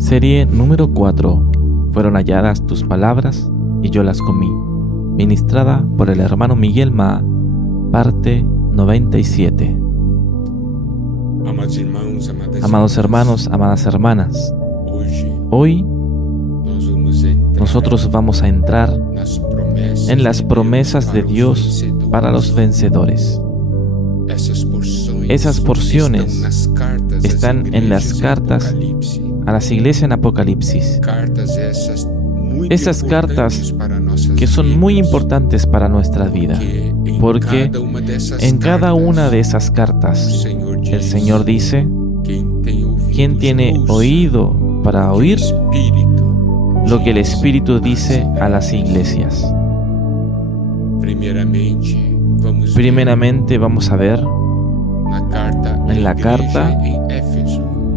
Serie número 4. Fueron halladas tus palabras y yo las comí. Ministrada por el hermano Miguel Ma, parte 97. Amados hermanos, amadas hermanas, hoy nosotros vamos a entrar en las promesas de Dios para los vencedores. Esas porciones están en las cartas a las iglesias en Apocalipsis. Esas cartas que son muy importantes para nuestra vida, porque en cada una de esas cartas el Señor dice: ¿quién tiene oído para oír lo que el Espíritu dice a las iglesias? Primeramente vamos a ver en la carta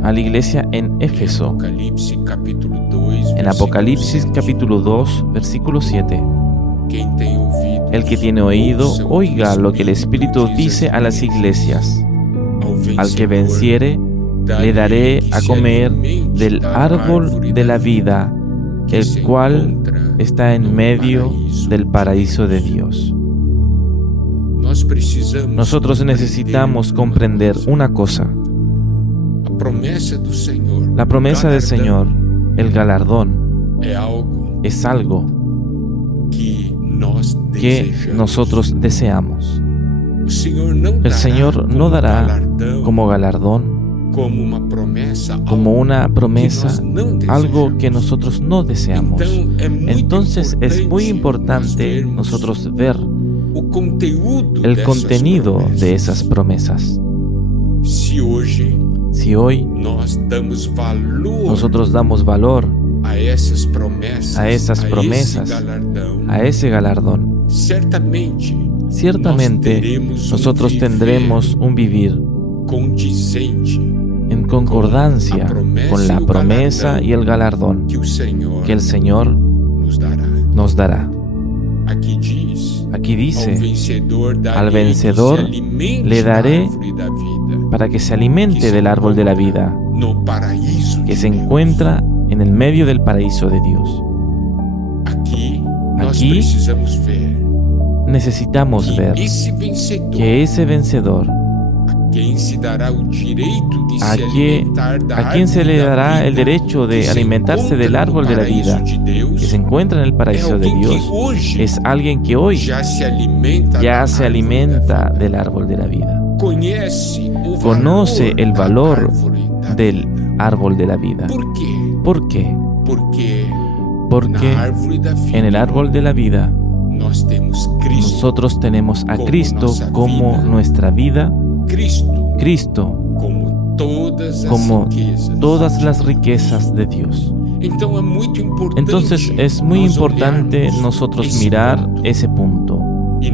a la iglesia en Éfeso, en Apocalipsis capítulo 2, versículo 7. El que tiene oído, oiga lo que el Espíritu dice a las iglesias. Al que venciere, le daré a comer del árbol de la vida, el cual está en medio del paraíso de Dios. Nosotros necesitamos comprender una cosa: la promesa del Señor, el galardón, es algo que nosotros deseamos. El Señor no dará como galardón, como una promesa, algo que nosotros no deseamos. Entonces es muy importante nosotros ver el contenido de esas promesas. Si hoy nosotros damos valor a esas promesas, a ese galardón, ciertamente nosotros tendremos un vivir en concordancia con la promesa y el galardón que el Señor nos dará. Aquí dice: al vencedor le daré para que se alimente del árbol de la vida, que se encuentra en el medio del paraíso de Dios. Aquí necesitamos ver que ese vencedor, a quien se le dará el derecho de alimentarse del árbol de la vida, que se encuentra en el paraíso de Dios, es alguien que hoy ya se alimenta del árbol de la vida. Conoce el valor del árbol de la vida. ¿Por qué? Porque en el árbol de la vida nosotros tenemos a Cristo como nuestra vida, Cristo como todas las riquezas de Dios. Entonces es muy importante nosotros mirar ese punto. Y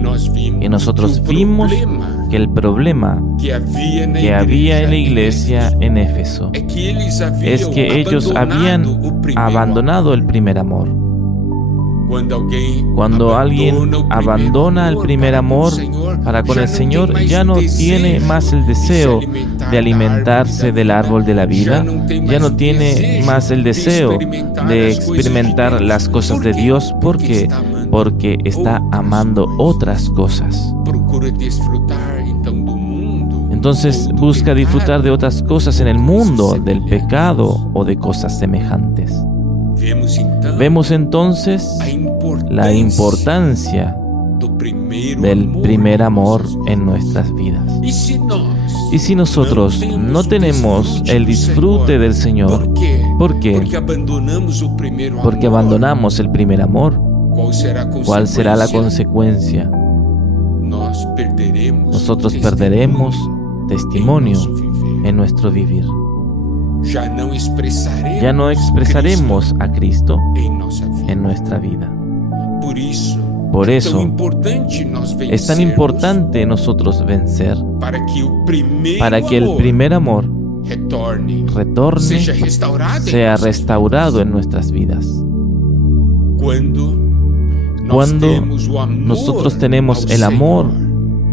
nosotros vimos que el problema que había en la iglesia en Éfeso es que ellos habían abandonado el primer amor. Cuando alguien abandona el primer amor para con el Señor, ya no tiene más el deseo de alimentarse del árbol de la vida, ya no tiene más el deseo de experimentar las cosas de Dios. ¿Por qué? Porque está amando otras cosas. Entonces busca disfrutar de otras cosas en el mundo, del pecado o de cosas semejantes. Vemos entonces la importancia del primer amor en nuestras vidas. Y si nosotros no tenemos el disfrute del Señor, ¿por qué? Porque abandonamos el primer amor. ¿Cuál será la consecuencia? Nosotros perderemos testimonio en nuestro vivir. Ya no expresaremos a Cristo en nuestra vida. Por eso es tan importante nosotros vencer, para que el primer amor retorne, sea restaurado en nuestras vidas. Cuando nosotros tenemos el amor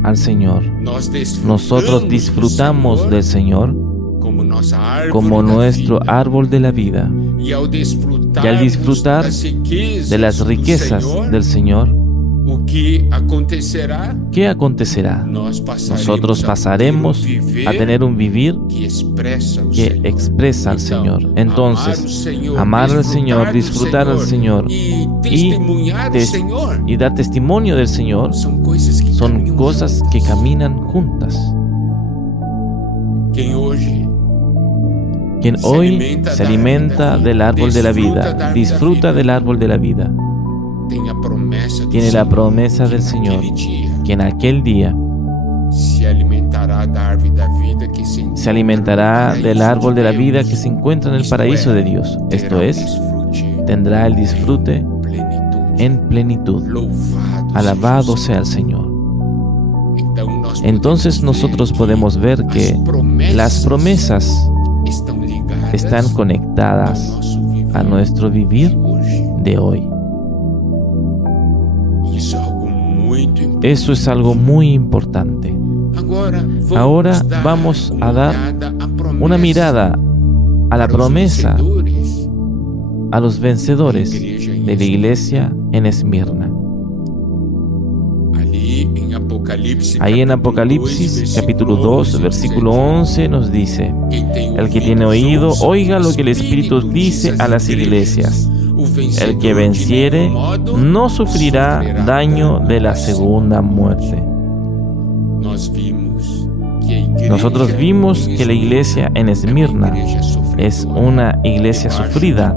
al Señor, nosotros disfrutamos del Señor como nuestro árbol de la vida. Y al disfrutar de las riquezas del Señor, ¿qué acontecerá? Nosotros pasaremos a tener un vivir que expresa al Señor. Entonces, amar al Señor, disfrutar al Señor y dar testimonio del Señor son cosas que caminan juntas. Quien hoy se alimenta del árbol de la vida, disfruta del árbol de la vida, tiene la promesa del Señor que en aquel día se alimentará del árbol de la vida que se encuentra en el paraíso de Dios. Esto es, tendrá el disfrute en plenitud. Alabado sea el Señor. Entonces nosotros podemos ver que las promesas están conectadas a nuestro vivir de hoy. Eso es algo muy importante. Ahora vamos a dar una mirada a la promesa, a los vencedores de la iglesia en Esmirna. Ahí en Apocalipsis capítulo 2, versículo 11 nos dice: el que tiene oído, oiga lo que el Espíritu dice a las iglesias. El que venciere no sufrirá daño de la segunda muerte. Nosotros vimos que la iglesia en Esmirna es una iglesia sufrida,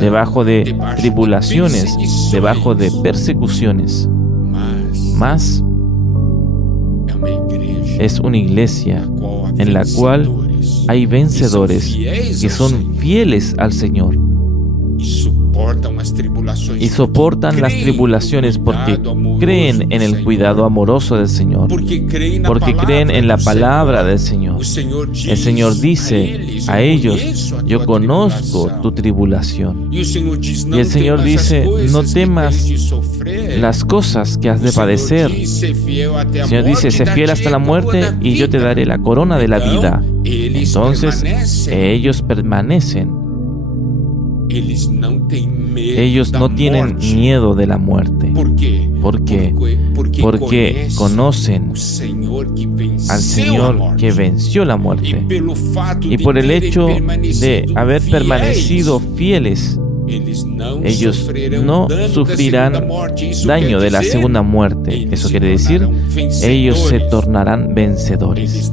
debajo de tribulaciones, debajo de persecuciones. Mas es una iglesia en la cual hay vencedores que son fieles al Señor y soportan las tribulaciones porque creen en el cuidado amoroso del Señor, porque creen en la palabra del Señor. El Señor dice a ellos: yo conozco tu tribulación. Y el Señor dice: no temas las cosas que has de padecer. El Señor dice: sé fiel hasta la muerte y yo te daré la corona de la vida. Entonces ellos permanecen. Ellos no tienen miedo de la muerte. ¿Por qué? Porque conocen al Señor que venció la muerte. Y por el hecho de haber permanecido fieles, ellos no sufrirán daño de la segunda muerte. Eso quiere decir, ellos se tornarán vencedores.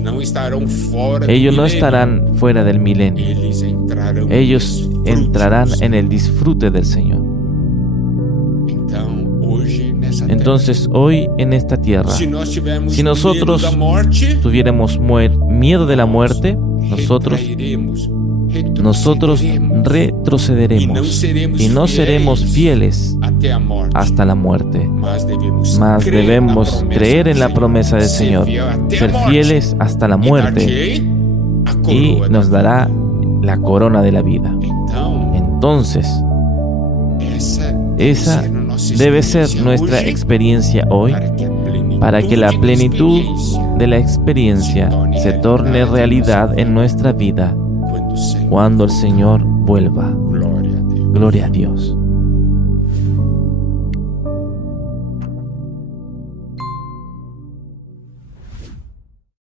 Ellos no estarán fuera del milenio. Ellos entrarán en el disfrute del Señor. Entonces, hoy en esta tierra, si nosotros tuviéramos miedo de la muerte, nosotros retrocederemos y no seremos fieles hasta la muerte. Mas debemos creer en la promesa del Señor, ser fieles hasta la muerte, y nos dará la corona de la vida. Entonces, esa debe ser nuestra experiencia hoy, para que la plenitud de la experiencia se torne realidad en nuestra vida cuando el Señor vuelva. Gloria a Dios.